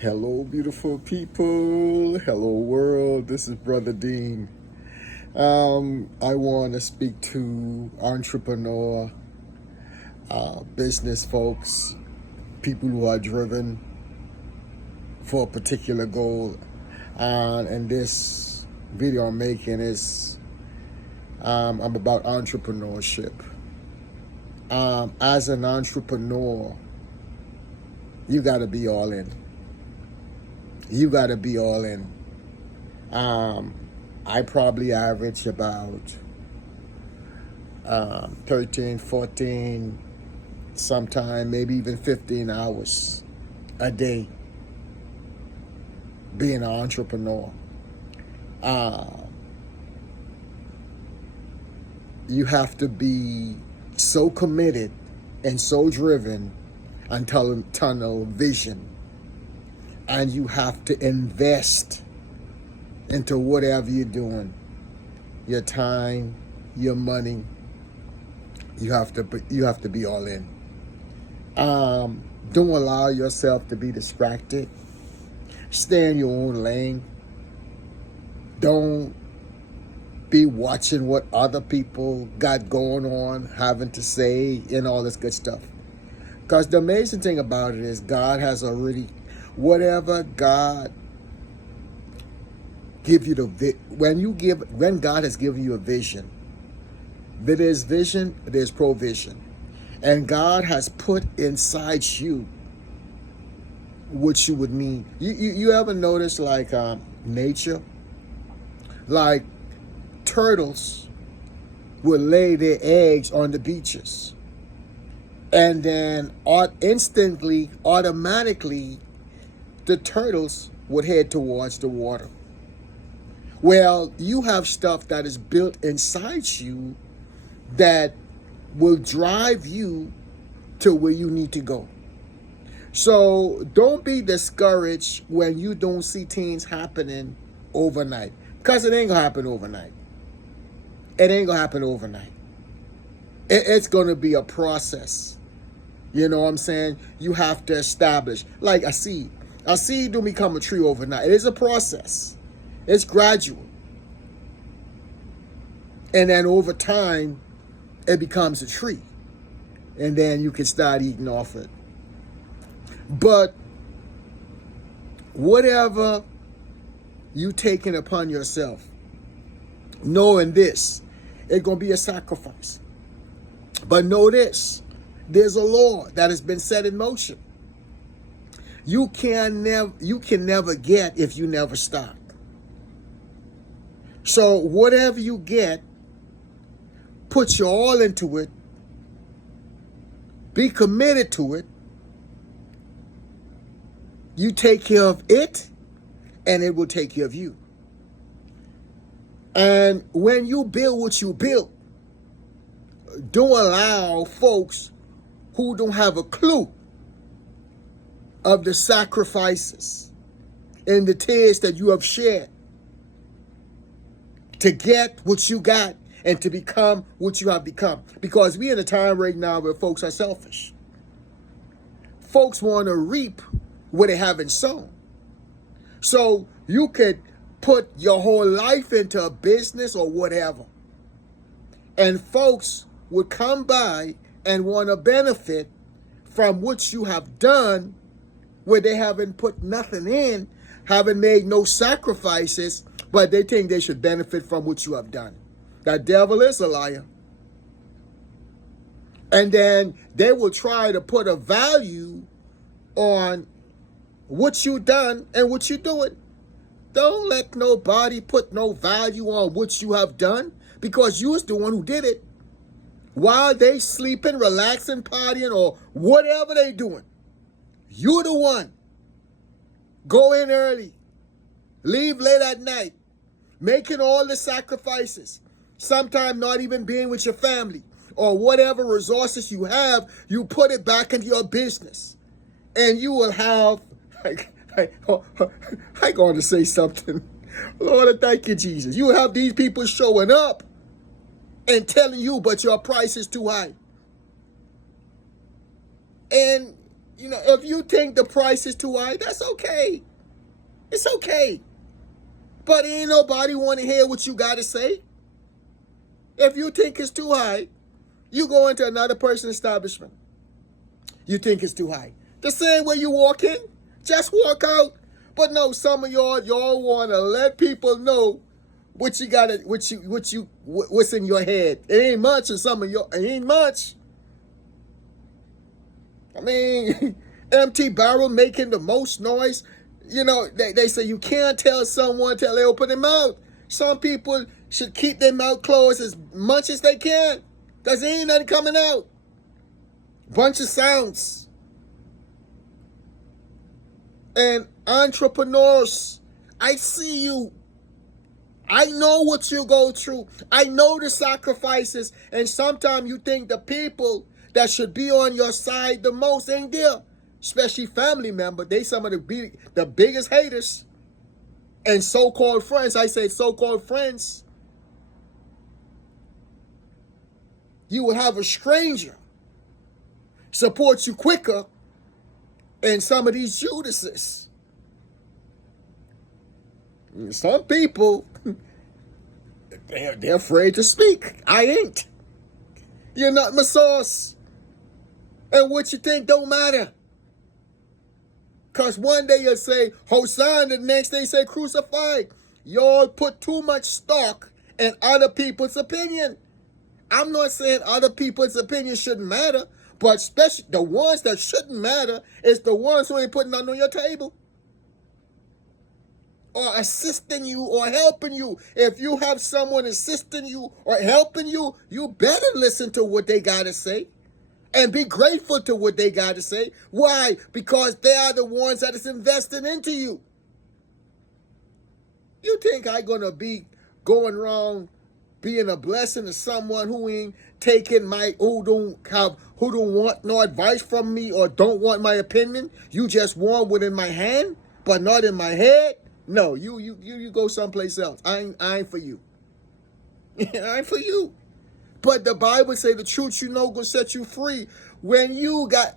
Hello, beautiful people. Hello, world. This is Brother Dean. I want to speak to entrepreneur, business folks, people who are driven for a particular goal. And this video I'm making is I'm about entrepreneurship. As an entrepreneur, you got to be all in. You got to be all in. I probably average about 13, 14, sometime maybe even 15 hours a day being an entrepreneur. You have to be so committed and so driven until tunnel vision. And you have to invest into whatever you're doing. Your time, your money. You have to be all in. Don't allow yourself to be distracted. Stay in your own lane. Don't be watching what other people got going on, having to say, and all this good stuff. Because the amazing thing about it is God has already, whatever God give you when God has given you a vision, there's vision, there's provision. And God has put inside you what you would need. You ever notice like nature? Like turtles will lay their eggs on the beaches. And then automatically, the turtles would head towards the water. Well, you have stuff that is built inside you that will drive you to where you need to go. So don't be discouraged when you don't see things happening overnight. Because it ain't going to happen overnight. It ain't going to happen overnight. It's going to be a process. You know what I'm saying? You have to establish. Like a seed. A seed don't become a tree overnight. It is a process. It's gradual. And then over time, it becomes a tree. And then you can start eating off it. But whatever you taking upon yourself, knowing this, it's going to be a sacrifice. But know this, there's a law that has been set in motion. You can never get if you never start. So whatever you get, put your all into it. Be committed to it. You take care of it, and it will take care of you. And when you build what you build, don't allow folks who don't have a clue of the sacrifices and the tears that you have shared to get what you got and to become what you have become. Because we're in a time right now where folks are selfish. Folks want to reap what they haven't sown. So you could put your whole life into a business or whatever, and folks would come by and want to benefit from what you have done where they haven't put nothing in, haven't made no sacrifices, but they think they should benefit from what you have done. The devil is a liar. And then they will try to put a value on what you done and what you're doing. Don't let nobody put no value on what you have done, because you was the one who did it. While they sleeping, relaxing, partying, or whatever they doing, you the one. Go in early. Leave late at night. Making all the sacrifices. Sometimes not even being with your family. Or whatever resources you have, you put it back into your business. And you will have... I'm going to say something. Lord, thank you, Jesus. You will have these people showing up and telling you, but your price is too high. And if you think the price is too high, that's okay. It's okay. But ain't nobody want to hear what you got to say. If you think it's too high, you go into another person's establishment. You think it's too high. The same way you walk in, just walk out. But no, some of y'all want to let people know what you got, what's in your head. It ain't much, and some of y'all, it ain't much. I mean, empty barrel making the most noise. They say you can't tell someone till they open their mouth. Some people should keep their mouth closed as much as they can, because there ain't nothing coming out. Bunch of sounds. And entrepreneurs, I see you. I know what you go through. I know the sacrifices. And sometimes you think the people that should be on your side the most ain't there. Especially family members. They some of the biggest haters. And so-called friends. I say so-called friends. You will have a stranger support you quicker and some of these Judases. Some people, they're afraid to speak. I ain't. You're not my sauce. And what you think don't matter. Because one day you'll say, Hosanna, the next day you say, crucified. Y'all put too much stock in other people's opinion. I'm not saying other people's opinion shouldn't matter. But especially the ones that shouldn't matter is the ones who ain't putting nothing on your table. Or assisting you or helping you. If you have someone assisting you or helping you, you better listen to what they got to say. And be grateful to what they got to say. Why? Because they are the ones that is investing into you. You think I'm going to be going around being a blessing to someone who ain't taking who don't want no advice from me or don't want my opinion? You just want what in my hand, but not in my head? No, you go someplace else. I ain't for you. I ain't for you. But the Bible say the truth gonna set you free. When you got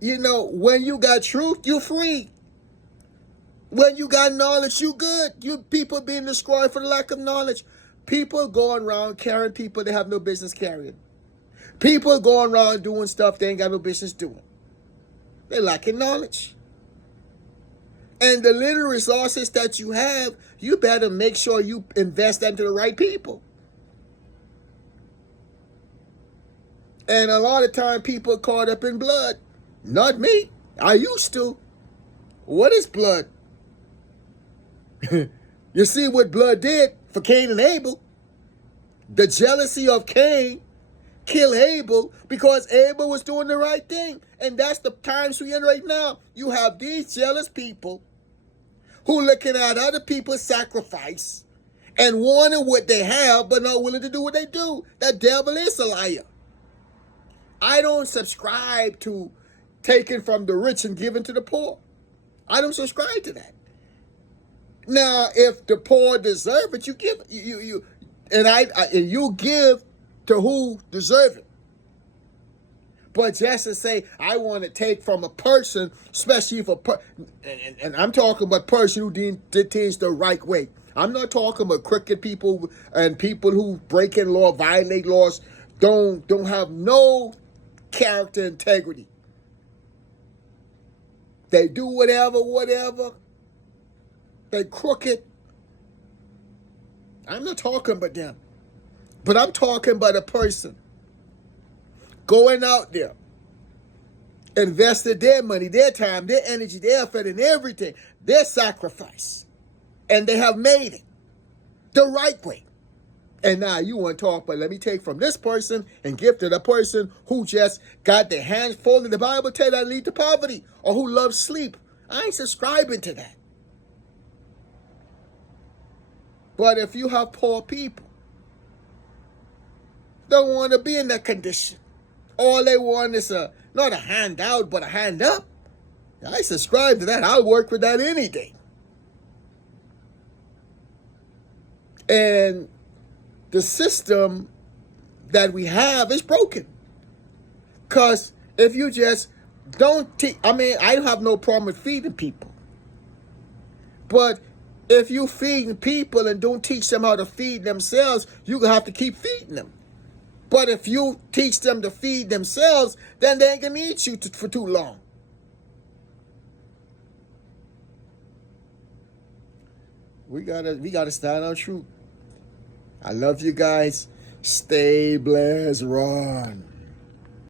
when you got truth, you free. When you got knowledge, you good. You people being destroyed for the lack of knowledge. People going around carrying people they have no business carrying. People going around doing stuff they ain't got no business doing. They lacking knowledge. And the little resources that you have, you better make sure you invest into the right people. And a lot of time people are caught up in blood. Not me. I used to. What is blood? You see what blood did for Cain and Abel. The jealousy of Cain killed Abel because Abel was doing the right thing. And that's the times we're in right now. You have these jealous people who looking at other people's sacrifice and wanting what they have but not willing to do what they do. That devil is a liar. I don't subscribe to taking from the rich and giving to the poor. I don't subscribe to that. Now, if the poor deserve it, you give and you give to who deserve it. But just to say, I want to take from a person, especially if and I'm talking about a person who did things the right way. I'm not talking about crooked people and people who break in law, violate laws, don't have no character integrity. They do whatever. They crooked. I'm not talking about them. But I'm talking about a person going out there, invested their money, their time, their energy, their effort, and everything, their sacrifice. And they have made it the right way. And now you want to talk, but let me take from this person and give to the person who just got their hands folded. The Bible tell that lead to poverty, or who loves sleep. I ain't subscribing to that. But if you have poor people, don't want to be in that condition. All they want is not a handout, but a hand up. I subscribe to that. I'll work with that any day. And the system that we have is broken. Because if you just don't teach. I mean, I have no problem with feeding people. But if you feeding people and don't teach them how to feed themselves, you're going to have to keep feeding them. But if you teach them to feed themselves, then they ain't going to eat you for too long. We gotta stand our truth. I love you guys. Stay blessed, run.